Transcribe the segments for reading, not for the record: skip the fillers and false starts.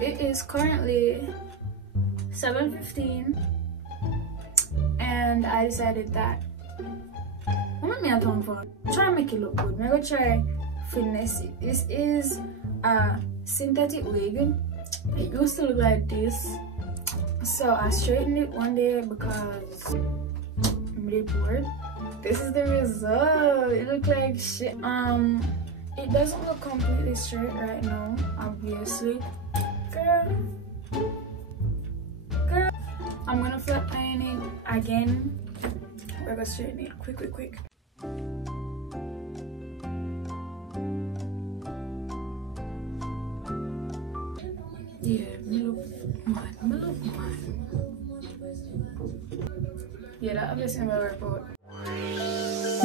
It is currently 7:15 and I decided that what am I talking for? Try to make it look good. I'm gonna try finesse it. This is a synthetic wig. It used to look like this, so I straightened it one day because I'm really bored. This is the result. It looks like shit. It doesn't look completely straight right now, obviously. Girl, I'm gonna flat iron it again. We're gonna straighten it quick. Yeah, me look mad. Yeah, that obviously will work out.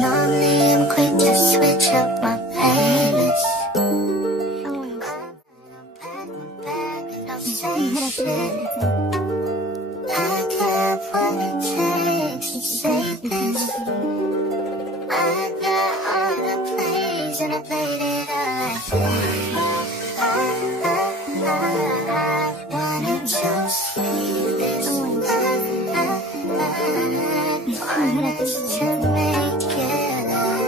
Normally I'm quick to switch up my playlist. Say shit. I got what it takes to say this. I got all the plays and I played it all. I wanted to see this. I wanted to make it up.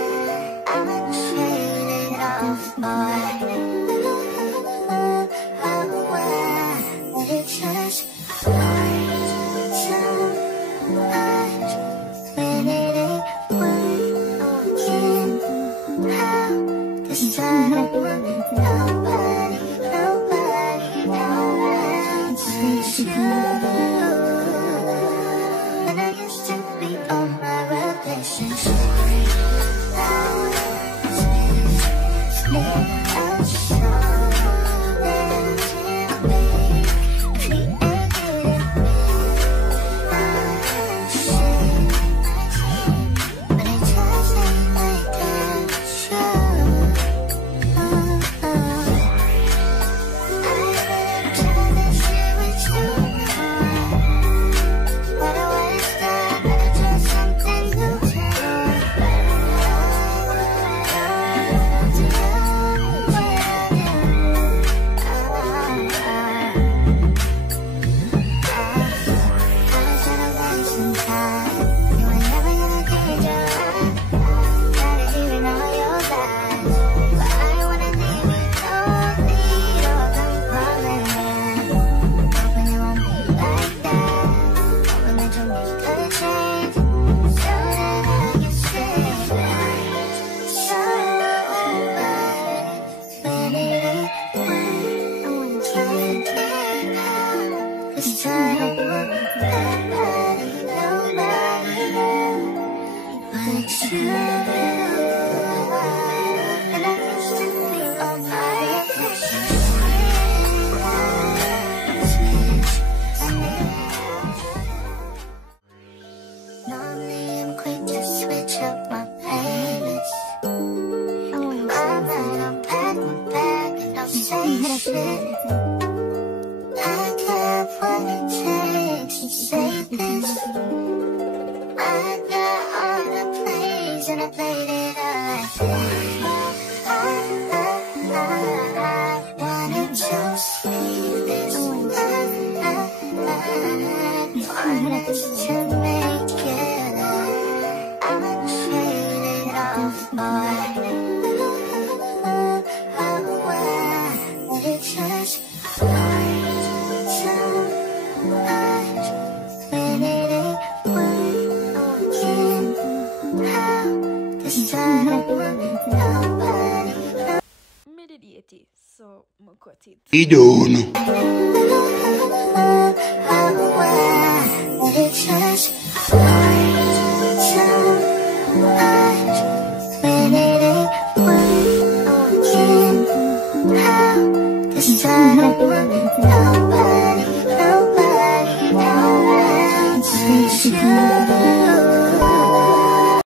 I'm trading off for so I'm gonna cut it. You don't. Nobody you.